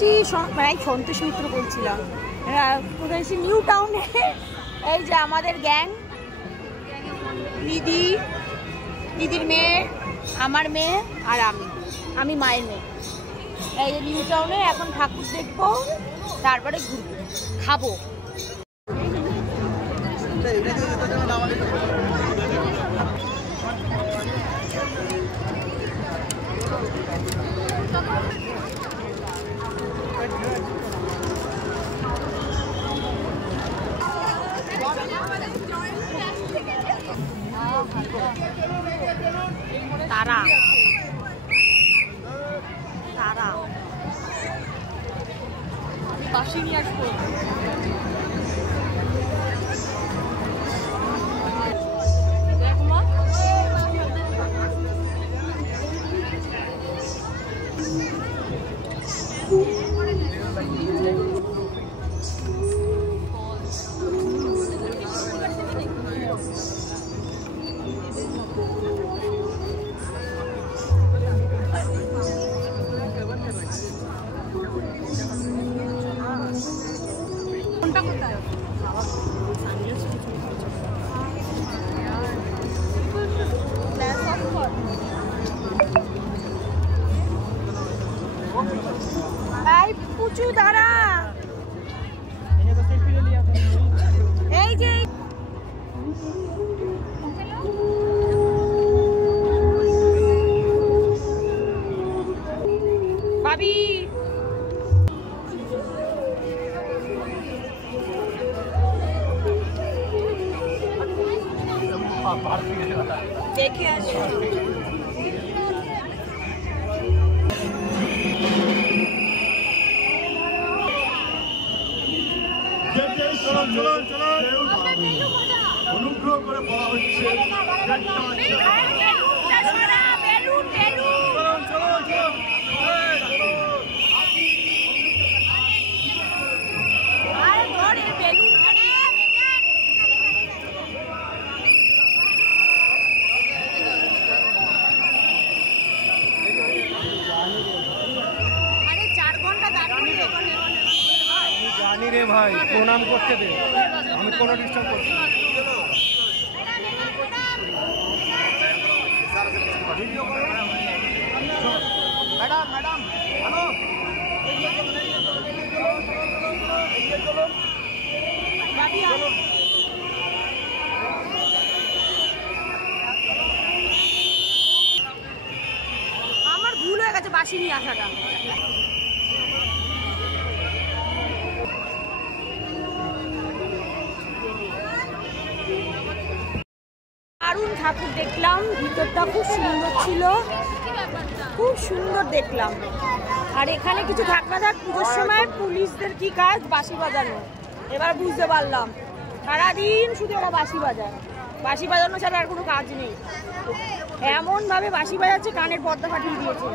এসেছি সন্তোষ মিত্র বলছিলাম, কোথায় এসেছি নিউ টাউনে। এই যে আমাদের গ্যাং, দিদির মেয়ে, আমার মেয়ে আর আমি মায়ের মেয়ে। এই যে নিউ টাউনে এখন ঠাকুর দেখবো, তারপরে ঘুরবো, খাবো। তারা বাসি নিয়ে আসবো। পুচু দাঁড়া, এই যে ভাবি দেখে আসো। অনুগ্রহ করে বলা হচ্ছে জানি রে ভাই, প্রণাম করতে দে, আমি কোনো ডিস্টার্ব করছি না। ম্যাডাম হ্যালো, আমার ভুল হয়ে গেছে বাসি নিয়ে আসাটা। দারুণ ঠাকুর দেখলাম, ভিতরটা খুব সুন্দর ছিল, খুব সুন্দর দেখলাম। আর এখানে কিছু থাক পুজোর সময় পুলিশদের কি কাজ, বাঁশি বাজানো। এবার বুঝতে পারলাম, সারাদিন শুধু ওরা বাঁশি বাজানো ছাড়া আর কোনো কাজ নেই। এমন ভাবে বাঁশি বাজাচ্ছে, কানের পর্দা ফাটিয়ে দিয়েছে।